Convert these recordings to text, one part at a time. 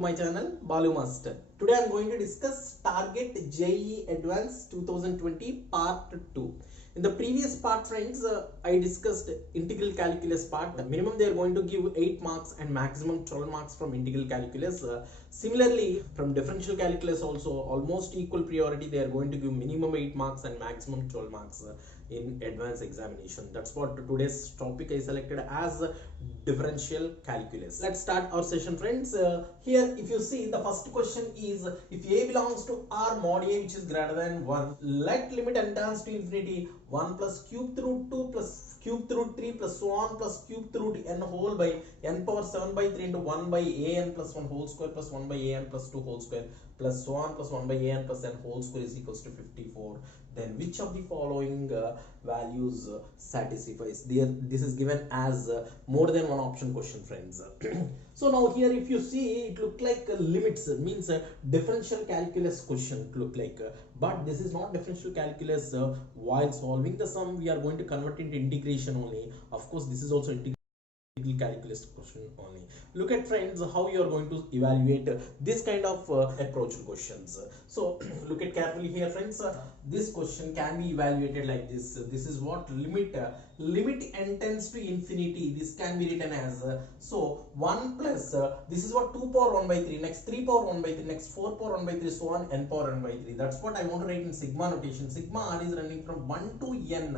to my channel Balu Master. Today I am going to discuss Target JEE Advanced 2020 Part 2. In the previous part, friends, I discussed integral calculus part. Minimum they are going to give 8 marks and maximum 12 marks from integral calculus. Similarly, from differential calculus also almost equal priority. They are going to give minimum 8 marks and maximum 12 marks in advanced examination. That's what today's topic I selected as differential calculus. Let's start our session, friends. Here if you see, the first question is, if A belongs to R mod A which is greater than 1, let limit n tends to infinity 1 plus cube root 2 plus cube root 3 plus so on plus cube root n whole by n power 7 by 3 into 1 by an plus 1 whole square plus 1 by an plus 2 whole square plus so on plus 1 by an plus n whole square is equals to 54. Then which of the following values satisfies? This is given as more than one option question, friends. So now here if you see, it look like limits, means differential calculus question look like, but this is not differential calculus. While solving the sum we are going to convert into integration only. Of course this is also integral calculus question only. Look at, friends, how you are going to evaluate this kind of approach questions. So look at carefully here, friends. This question can be evaluated like this. This is what limit n tends to infinity. This can be written as so 1 plus this is what 2 power 1 by 3, next 3 power 1 by 3, next 4 power 1 by 3, so on n power n by 3. That's what I want to write in sigma notation. Sigma r is running from 1 to n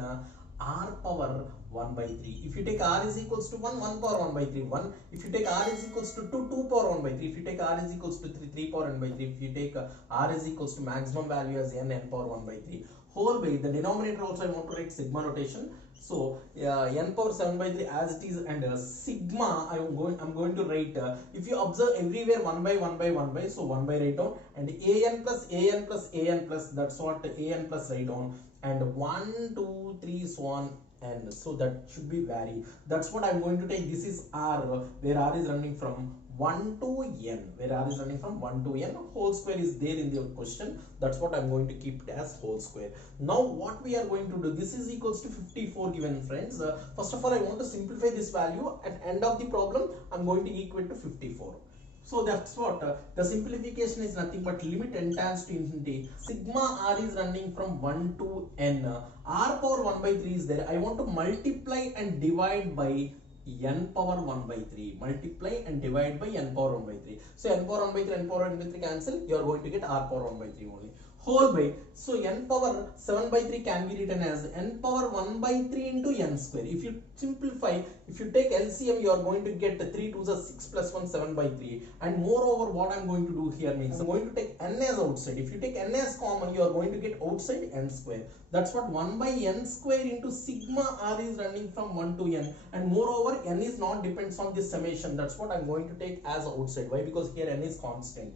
r power 1 by 3. If you take r is equals to 1, 1 power 1 by 3, 1. If you take r is equals to 2, 2 power 1 by 3. If you take r is equals to 3, 3 power n by 3. If you take r is equals to maximum value as n power 1 by 3 whole by the denominator also I want to write sigma notation. So n power 7 by 3 as it is, and sigma I'm going to write, if you observe everywhere 1 by 1 by 1 by, so 1 by write down, and an plus an plus an plus, that's what an plus write down, and 1 2 3 so on, and so that should be vary. That's what I'm going to take. This is r, where r is running from 1 to n, where r is running from 1 to n. Whole square is there in the question. That's what I'm going to keep it as whole square. Now what we are going to do, this is equals to 54 given, friends. First of all I want to simplify this value. At end of the problem I'm going to equate to 54. So that's what the simplification is nothing but limit n tends to infinity. Sigma r is running from 1 to n. R power 1 by 3 is there. I want to multiply and divide by n power 1 by 3. Multiply and divide by n power 1 by 3. So n power 1 by 3, n power 1 by 3 cancel. You are going to get r power 1 by 3 only. Whole by, so n power 7 by 3 can be written as n power 1 by 3 into n square. If you simplify, if you take LCM, you are going to get 3 to the 6 plus 1 7 by 3. And moreover what I'm going to do here means I'm going to take n as outside. If you take n as common, you are going to get outside n square. That's what 1 by n square into sigma r is running from 1 to n, and moreover n is not depends on this summation. That's what I'm going to take as outside. Why? Because here n is constant.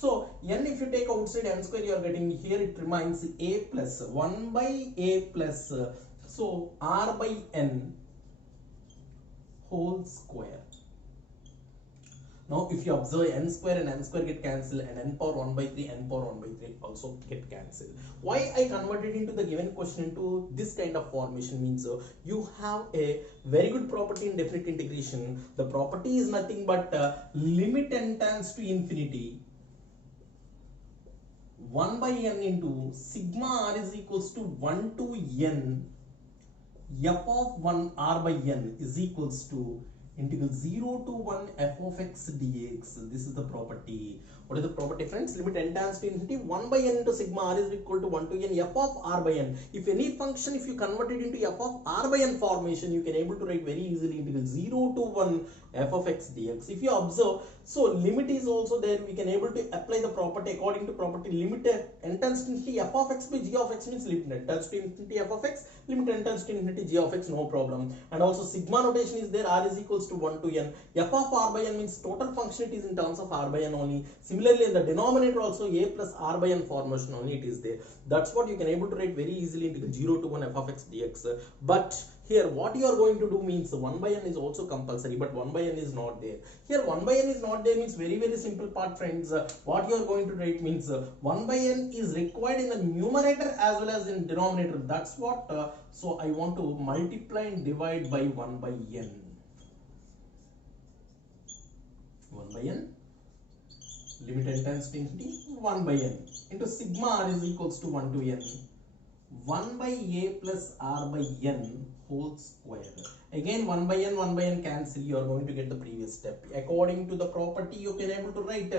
So n, if you take outside n square, you are getting, here it remains a plus 1 by a plus so r by n whole square. Now if you observe n square and n square get cancelled, and n power 1 by 3, n power 1 by 3 also get cancelled. Why I converted into the given question into this kind of formation means you have a very good property in definite integration. The property is nothing but limit n tends to infinity 1 by n into sigma r is equals to 1 to n f of 1 r by n is equals to integral 0 to 1 f of x dx. This is the property. What is the property, friends? Limit n tends to infinity 1 by n into sigma r is equal to 1 to n f of r by n. If any function, if you convert it into f of r by n formation, you can able to write very easily integral 0 to 1 f of x dx. If you observe, so limit is also there. We can able to apply the property according to property. Limit n tends to infinity f of x by g of x means limit n tends to infinity f of x, limit n tends to infinity g of x, no problem. And also sigma notation is there. R is equals to 1 to n. F of r by n means total function, it is in terms of r by n only. Similarly in the denominator also a plus r by n formation only it is there. That's what you can able to write very easily into 0 to 1 f of x dx. But here what you are going to do means 1 by n is also compulsory, but 1 by n is not there. Here 1 by n is not there means very simple part, friends. What you are going to write means 1 by n is required in the numerator as well as in denominator. That's what so I want to multiply and divide by 1 by n. 1 by n limit n tends to infinity 1 by n into sigma r is equals to 1 to n 1 by a plus r by n whole square. Again 1 by n cancel, you are going to get the previous step. According to the property you can able to write,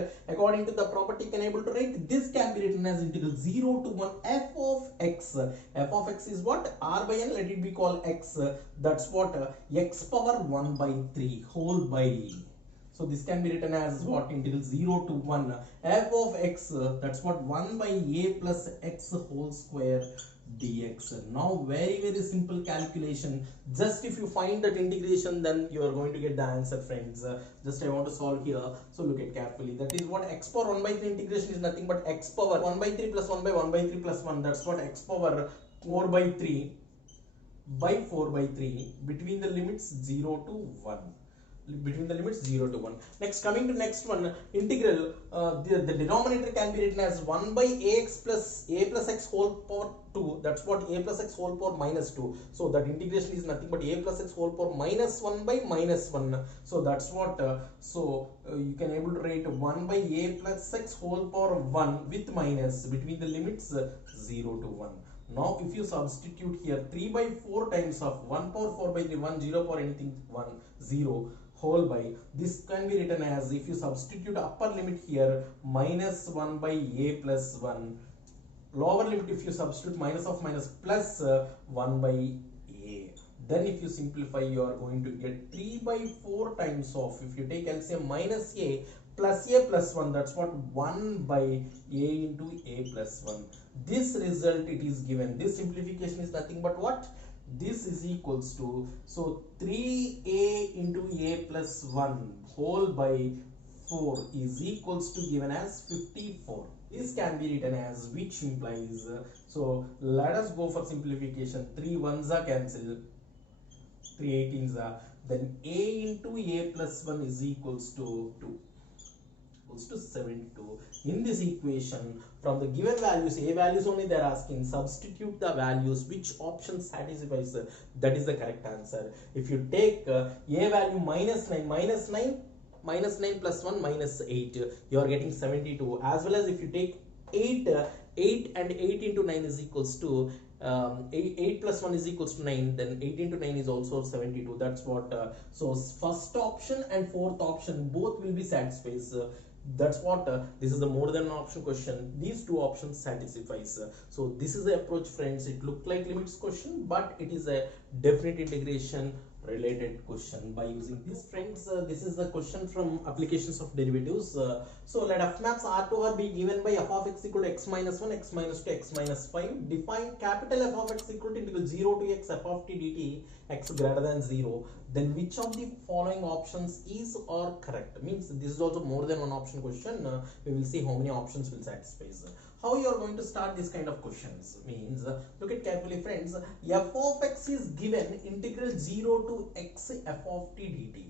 this can be written as integral 0 to 1 f of x. F of x is what? R by n, let it be called x. That's what? X power 1 by 3 whole by. So this can be written as what? Integral 0 to 1 f of x, that's what? 1 by a plus x whole square dx. Now very simple calculation. Just if you find that integration, then you are going to get the answer, friends. Just I want to solve here, so look at carefully. That is what? X power 1 by 3 integration is nothing but x power 1 by 3 plus 1 by 1 by 3 plus 1. That's what? X power 4 by 3 by 4 by 3 between the limits 0 to 1. Next, coming to next one, integral, the denominator can be written as 1 by ax plus a plus x whole power 2. That's what? A plus x whole power minus 2. So that integration is nothing but a plus x whole power minus 1 by minus 1. So that's what? You can able to write 1 by a plus x whole power 1 with minus between the limits 0 to 1. Now if you substitute here 3 by 4 times of 1 power 4 by 3, 1 0 power anything 1 0 whole by, this can be written as, if you substitute upper limit here minus 1 by a plus 1, lower limit if you substitute minus of minus plus 1 by a, then if you simplify you are going to get 3 by 4 times of, if you take LCM, minus a plus 1, that's what? 1 by a into a plus 1. This result it is given. This simplification is nothing but what? This is equals to, so 3a into a plus 1 whole by 4 is equals to given as 54. This can be written as, which implies, so let us go for simplification. 3 1s are cancel, 3 18s are, then a into a plus 1 is equals to 2. To 72. In this equation, from the given values, a values only they are asking, substitute the values which option satisfies, that is the correct answer. If you take a value minus 9 plus 1 minus 8, you are getting 72. As well as if you take 8 and 8 into 9 is equals to 8 plus 1 is equals to 9, then 8 into 9 is also 72. That's what? So first option and fourth option both will be satisfied. That's what? This is the more than an option question. These two options satisfies. So this is the approach, friends. It looked like limits question, but it is a definite integration related question. By using this, friends, this is the question from applications of derivatives. So let f maps r to r be given by f of x equal to x minus 1, x minus 2, x minus 5. Define capital F of x equal to integral 0 to x f of t dt x greater than 0. Then which of the following options is or correct? Means this is also more than one option question. We will see how many options will satisfy. How you are going to start this kind of questions? Means, look at carefully, friends. F of x is given integral 0 to x f of t dt.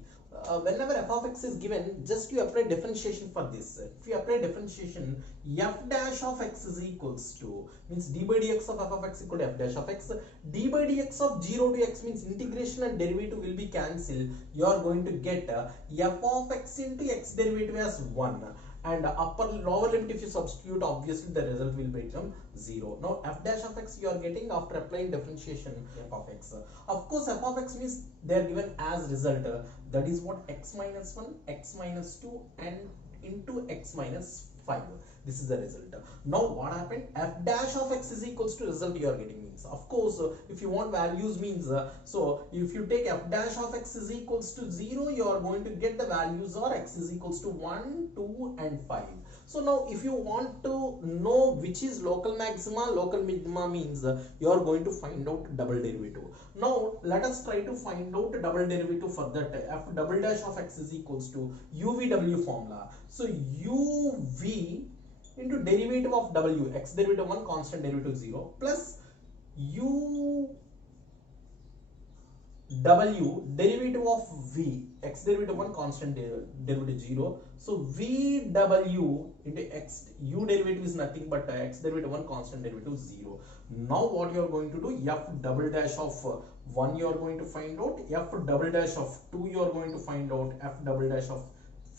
Whenever f of x is given, just you apply differentiation for this. If you apply differentiation, f dash of x is equals to, means d by dx of f of x equal to f dash of x. D by dx of 0 to x means integration and derivative will be cancelled. You are going to get f of x into x derivative as 1. And lower limit if you substitute, obviously the result will become 0. Now f dash of x you are getting after applying differentiation f of x. Of course f of x means they are given as result, that is what? X minus 1, x minus 2 and into x minus 5. This is the result. Now what happened? F dash of x is equals to result you are getting, means of course if you want values means, so if you take f dash of x is equals to 0, you are going to get the values or x is equals to 1, 2 and 5. So now if you want to know which is local maxima, local minima means you are going to find out double derivative. Now let us try to find out double derivative for that. F double dash of x is equals to UVW formula. So UV into derivative of W, x derivative 1, constant derivative 0, plus U W derivative of V, x derivative 1, constant derivative 0. So VW into x, U derivative is nothing but x derivative 1, constant derivative 0. Now what you are going to do? F double dash of 1 you are going to find out, F double dash of 2 you are going to find out, F double dash of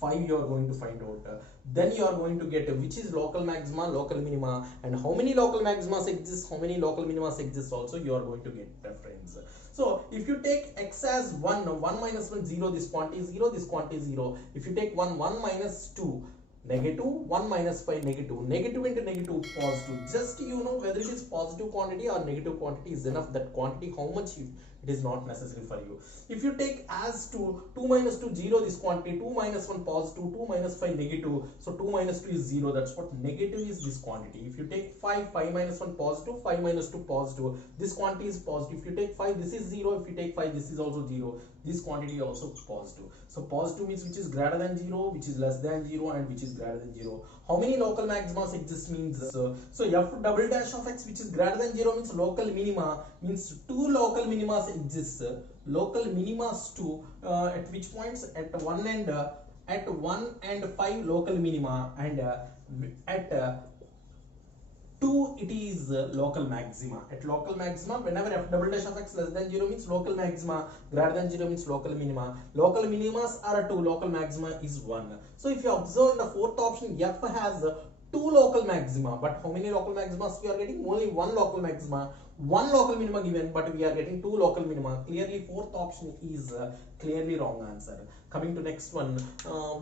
5 you are going to find out. Then you are going to get which is local maxima, local minima, and how many local maximas exist, how many local minimas exist also you are going to get, friends. So if you take x as 1, 1 minus 1, 0, this quantity is 0, this quantity is 0. If you take 1, 1 minus 2, negative, 1 minus 5, negative, negative into negative, positive. Just you know whether it is positive quantity or negative quantity is enough. That quantity, how much it is not necessary for you. If you take as 2, 2 minus 2, 0, this quantity, 2 minus 1, positive, 2 minus 5, negative. So 2 minus 2 is 0. That's what negative is, this quantity. If you take 5, 5 minus 1, positive, 5 minus 2, positive. This quantity is positive. If you take 5, this is 0. If you take 5, this is also 0. This quantity also positive. So positive means which is greater than 0, which is less than 0, and which is greater than 0. How many local maximas exist means, so f double dash of x which is greater than 0 means local minima, means 2 local minimas exist. Local minimas 2 at which points? At 1 and 5 local minima, and at 2 it is local maxima. At local maxima, whenever f double dash of x less than 0 means local maxima, greater than 0 means local minima. Local minimas are 2, local maxima is 1. So if you observe the fourth option, f has 2 local maxima, but how many local maximas we are getting? Only 1 local maxima, 1 local minima given, but we are getting 2 local minima. Clearly fourth option is clearly wrong answer. Coming to next one,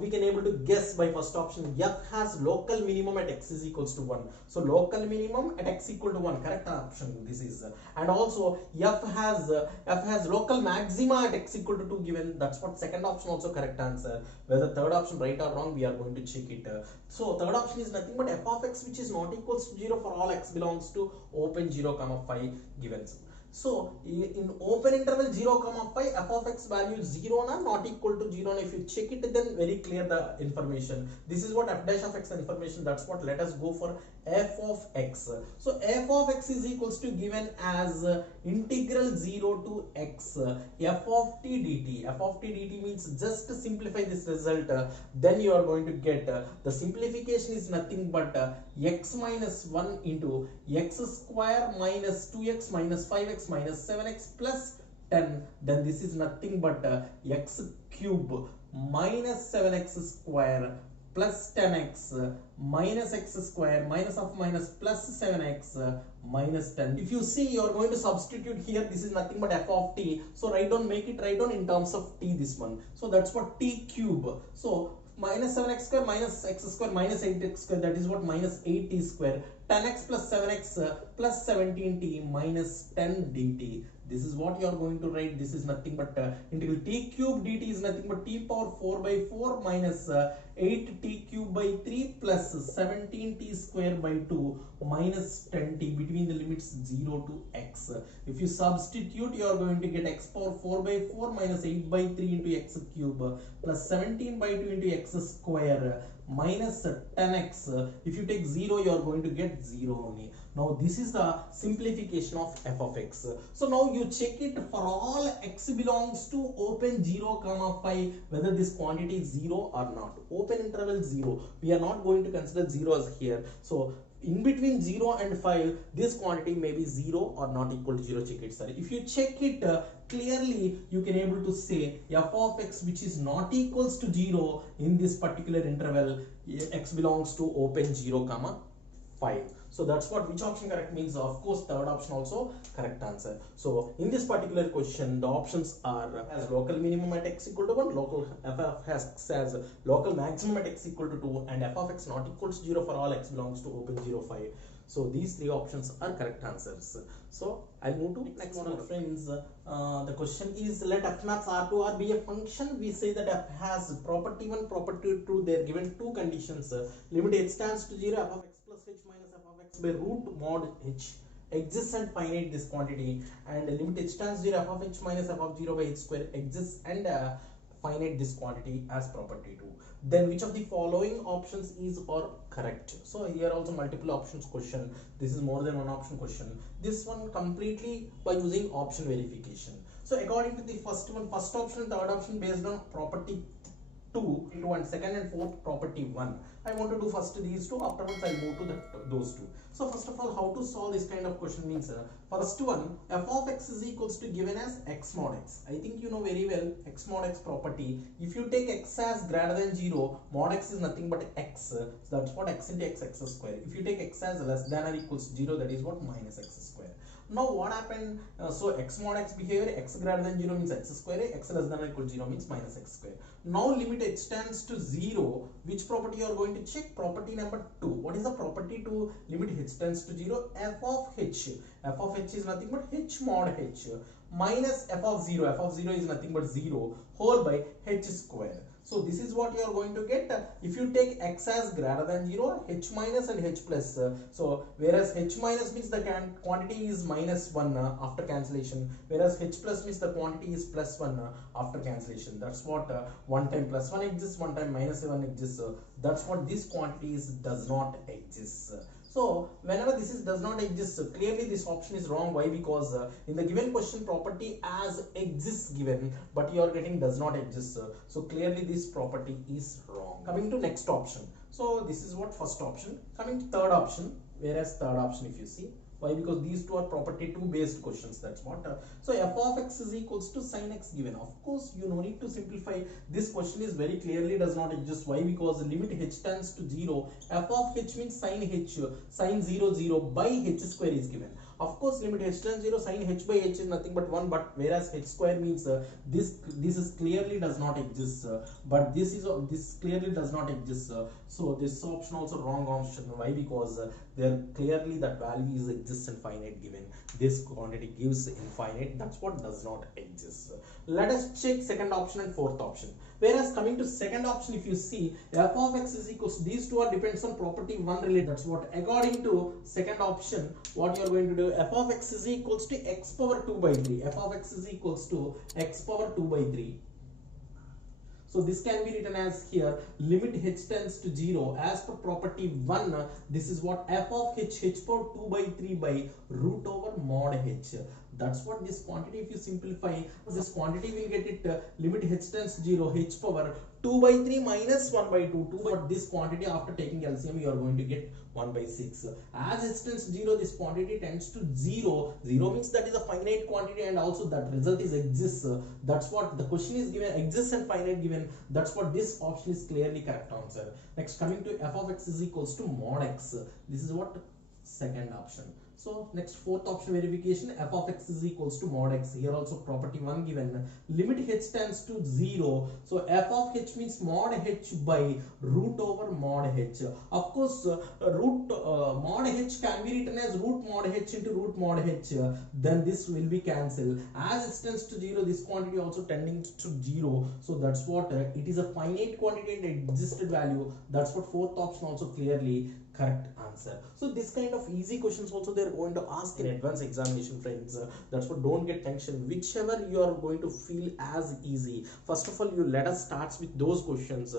we can able to guess by first option. F has local minimum at x is equals to 1. So local minimum at x equal to 1, correct option this is. And also f has local maxima at x equal to 2 given. That's what second option also correct answer. Whether third option right or wrong, we are going to check it. So third option is nothing but f of x which is not equals to 0 for all x belongs to open 0, 5 given. So in open interval 0, 5, f of x value is 0 not equal to 0. And if you check it, then very clear the information. This is what f dash of x information. That's what let us go for f of x. So f of x is equals to given as integral 0 to x f of t dt. F of t dt means just to simplify this result. Then you are going to get the simplification is nothing but x minus 1 into x square minus 2x minus 5x minus 7x plus 10. Then this is nothing but x cube minus 7x square plus 10x minus x square minus of minus plus 7x minus 10. If you see, you are going to substitute here. This is nothing but f of t. So write down in terms of t this one. So that's what t cube. So minus 7x square minus x square minus 8x square, that is what minus 8t square, 10x plus 7x plus 17t minus 10 dt. This is what you are going to write. This is nothing but integral t cube dt is nothing but t power 4 by 4 minus 8t cube by 3 plus 17t square by 2 minus 10t between the limits 0 to x. If you substitute, you are going to get x power 4 by 4 minus 8 by 3 into x cube plus 17 by 2 into x square minus 10x. If you take 0, you are going to get 0 only. Now this is the simplification of f of x. So now you check it for all x belongs to open 0, 5 whether this quantity is 0 or not. Open interval 0. We are not going to consider 0 as here. So in between 0 and 5, this quantity may be 0 or not equal to 0. Check it, sir. If you check it clearly, you can able to say f of x which is not equals to 0 in this particular interval, x belongs to open 0, 5. So that's what which option correct means. Of course, third option also correct answer. So in this particular question, the options are as local minimum at x equal to 1, local f of x as local maximum at x equal to 2, and f of x not equal to 0 for all x belongs to open 0, 5. So these three options are correct answers. So I'll move to next one, friends. The question is, let f maps R2 R be a function. We say that f has property 1, property 2. They are given two conditions. Limit h stands to 0, f of x plus h minus f of x by root mod h exists and finite this quantity, and limit h stands 0, f of h minus f of 0 by h square exists and finite this quantity as property 2. Then which of the following options is or correct? So here also multiple options question. This is more than one option question. This one completely by using option verification. So according to the first one, first option, third option based on property 2 into one, second and fourth property 1. I want to do first these two, afterwards I'll move to those two. So first of all, how to solve this kind of question means, first one, f of x is equals to given as x mod x. I think you know very well x mod x property. If you take x as greater than 0, mod x is nothing but x. So that's what x into x square. If you take x as less than or equals to 0, that is what minus x square. Now what happened? So x mod x behavior, x greater than 0 means x square, x less than or equal to 0 means minus x square. Now limit h tends to 0. Which property you are going to check? Property number 2. What is the property to limit h tends to 0? F of h. F of h is nothing but h mod h minus f of 0. F of 0 is nothing but 0 whole by h square. So this is what you are going to get if you take x as greater than 0, h minus and h plus. So whereas h minus means the quantity is minus 1 after cancellation, whereas h plus means the quantity is plus 1 after cancellation. That's what one time plus 1 exists, one time minus 1 exists. That's what this quantity does not exist. So whenever this does not exist, clearly this option is wrong. Why? Because in the given question property as exists given, but you are getting does not exist. So clearly this property is wrong. Coming to next option. So this is what first option. Coming to third option, whereas third option if you see. Why? Because these two are property 2 based questions. That's what. So f of x is equals to sin x given. Of course, you no need to simplify. This question is very clearly does not exist. Why? Because the limit h tends to 0. F of h means sin h, sin 0 0 by h square is given. Of course, limit h tends 0, sin h by h is nothing but 1. But whereas h square means this is clearly does not exist. But this clearly does not exist. So this option also wrong option. Why? Because there clearly that value is exists in finite given. This quantity gives infinite. That's what does not exist. Let us check second option and fourth option. Whereas coming to second option, if you see f of x is equals to, these two are depends on property 1 related. That's what according to second option, what you are going to do, f of x is equals to x power 2 by 3. F of x is equals to x power 2 by 3. So this can be written as here limit h tends to 0 as per property 1. This is what f of h power 2 by 3 by root over mod h. That's what this quantity, if you simplify, this quantity will get it limit h tends to 0 h power 2 by 3 minus 1 by 2. But this quantity after taking LCM you are going to get 1 by 6. As h tends to 0, this quantity tends to 0. 0 means that is a finite quantity and also that result is exists. That's what the question is given, exists and finite given. That's what this option is clearly correct answer. Next, coming to f of x is equals to mod x. This is what second option. So next fourth option verification, f of x is equals to mod x. Here also property 1 given, limit h tends to 0. So f of h means mod h by root over mod h. Of course mod h can be written as root mod h into root mod h. Then this will be cancelled. As it tends to 0, this quantity also tending to 0. So that's what it is a finite quantity and existed value. That's what fourth option also clearly correct answer. So this kind of easy questions also they are going to ask in advanced examination, friends. That's what, don't get tension. Whichever you are going to feel as easy, first of all you let us start with those questions.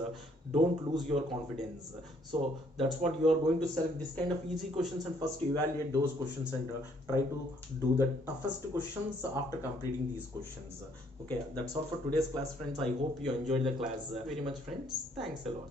Don't lose your confidence. So that's what you are going to select this kind of easy questions and first evaluate those questions and try to do the toughest questions after completing these questions. Okay, that's all for today's class, friends. I hope you enjoyed the class very much, friends. Thanks a lot.